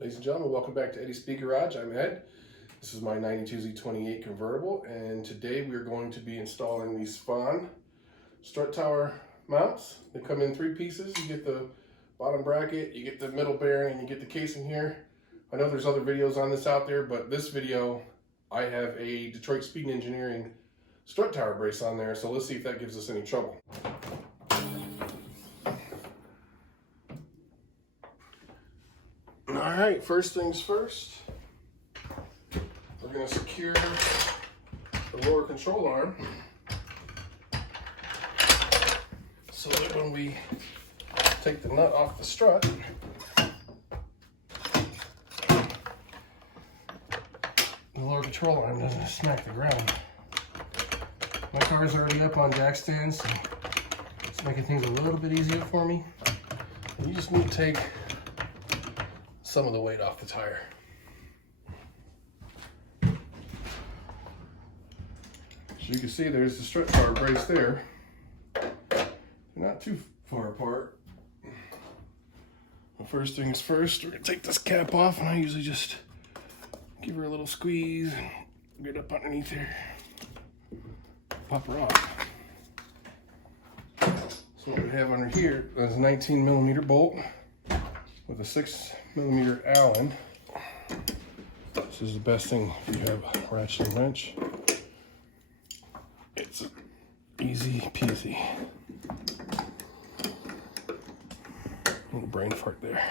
Ladies and gentlemen, welcome back to Eddie's Speed Garage. I'm Ed. This is my 92 Z28 convertible, and today we are going to be installing these Spawn strut tower mounts. They come in 3 pieces. You get the bottom bracket, you get the middle bearing, and you get the casing here. I know there's other videos on this out there, but this video, I have a Detroit Speed Engineering strut tower brace on there, so let's see if that gives us any trouble. All right, first things first, we're going to secure the lower control arm so that when we take the nut off the strut, the lower control arm doesn't smack the ground. My car's already up on jack stands, so it's making things a little bit easier for me. You just need to take some of the weight off the tire. So you can see there's the strut tower brace there. They're not too far apart. Well, first things first, we're gonna take this cap off, and I usually just give her a little squeeze and get up underneath here, pop her off. So what we have under here is a 19mm bolt with a 6mm Allen. This is the best thing if you have a ratchet and wrench. It's easy peasy. Little brain fart there.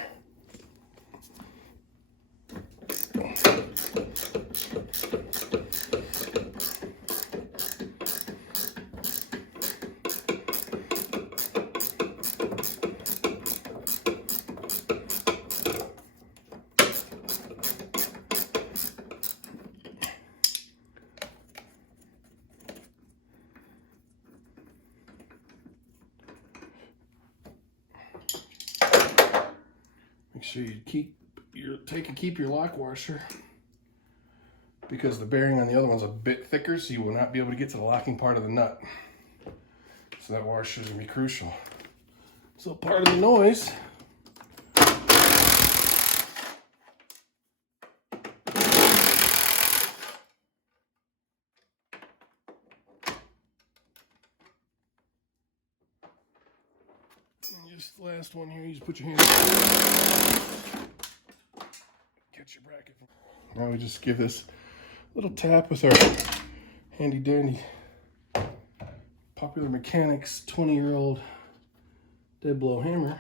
Make sure you keep your lock washer, because the bearing on the other one's a bit thicker, so you will not be able to get to the locking part of the nut. So that washer is gonna be crucial. So part of the noise and just the last one here, you just put your hand, catch your bracket. Now we just give this little tap with our handy dandy Popular Mechanics 20-year-old dead blow hammer,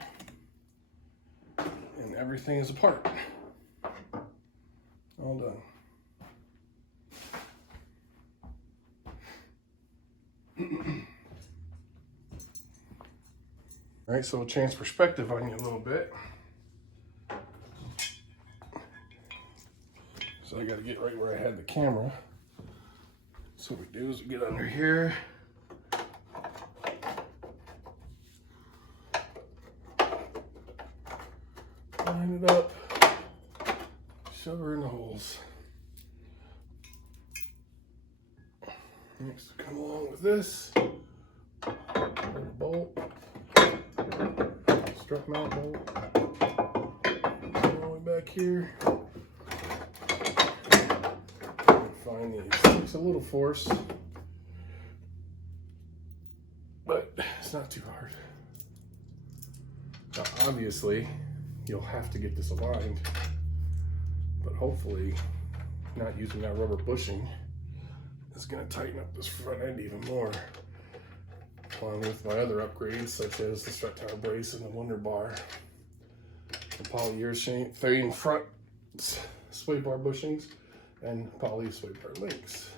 and everything is apart. All done. All right, so we'll change perspective on you a little bit. So I got to get right where I had the camera. So what we do is we get under here. Line it up. Shove her in the holes. Next, come along with this. Little bolt. Strut mount bolt. All the way back here. Find these. It takes a little force, but it's not too hard. Now, obviously, you'll have to get this aligned, but hopefully, not using that rubber bushing is going to tighten up this front end even more. Along with my other upgrades, such as the strut tower brace and the Wonder Bar, the polyurethane front sway bar bushings, and poly sway bar links.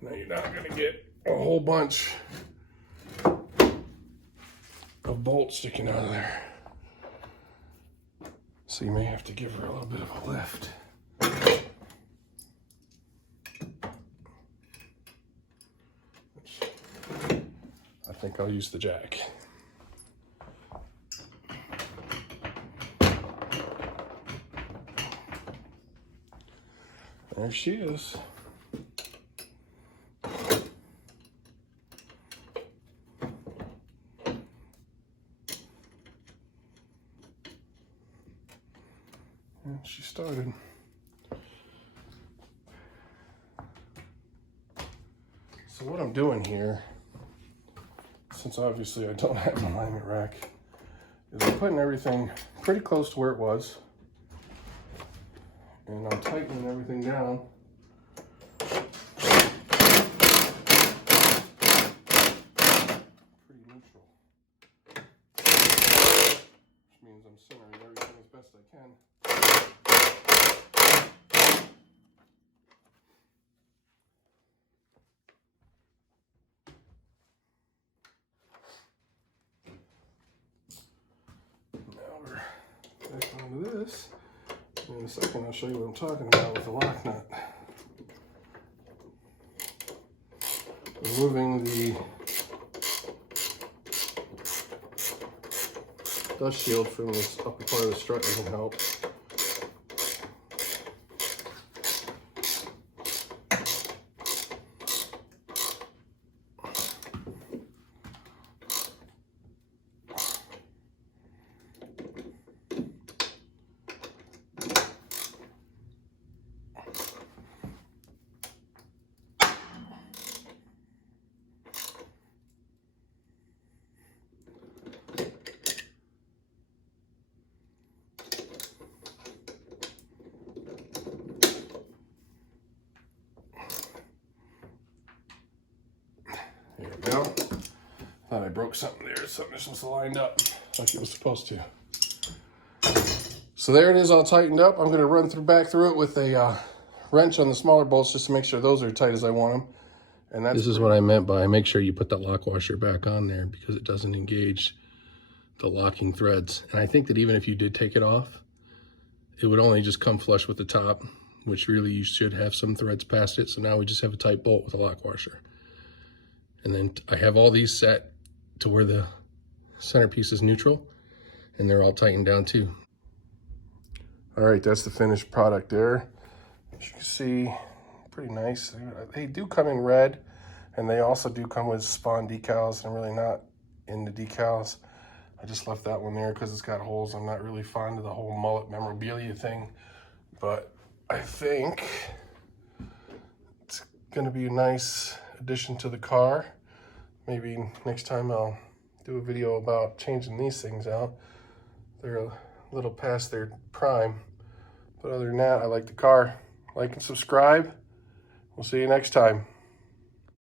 Now you're not going to get a whole bunch of bolts sticking out of there, so you may have to give her a little bit of a lift. I think I'll use the jack. There she is. And she started. So what I'm doing here, since obviously I don't have an alignment rack, is I'm putting everything pretty close to where it was. And I'm tightening everything down. Pretty neutral. Which means I'm centering everything as best I can. Now we're back onto this. In a second, I'll show you what I'm talking about with the lock nut. Removing the dust shield from this upper part of the strut doesn't help. There we go. Thought I broke something there. Something just lined up like it was supposed to. So there it is, all tightened up. I'm going to run back through it with a wrench on the smaller bolts just to make sure those are tight as I want them. And this is what I meant by make sure you put that lock washer back on there because it doesn't engage the locking threads. And I think that even if you did take it off, it would only just come flush with the top, which really you should have some threads past it. So now we just have a tight bolt with a lock washer. And then I have all these set to where the centerpiece is neutral and they're all tightened down too. All right, that's the finished product there. As you can see, pretty nice. They do come in red, and they also do come with Spawn decals. I'm really not into decals. I just left that one there because it's got holes. I'm not really fond of the whole mullet memorabilia thing, but I think it's gonna be a nice addition to the car. Maybe next time I'll do a video about changing these things out. They're a little past their prime, but other than that, I like the car. Like and subscribe. We'll see you next time.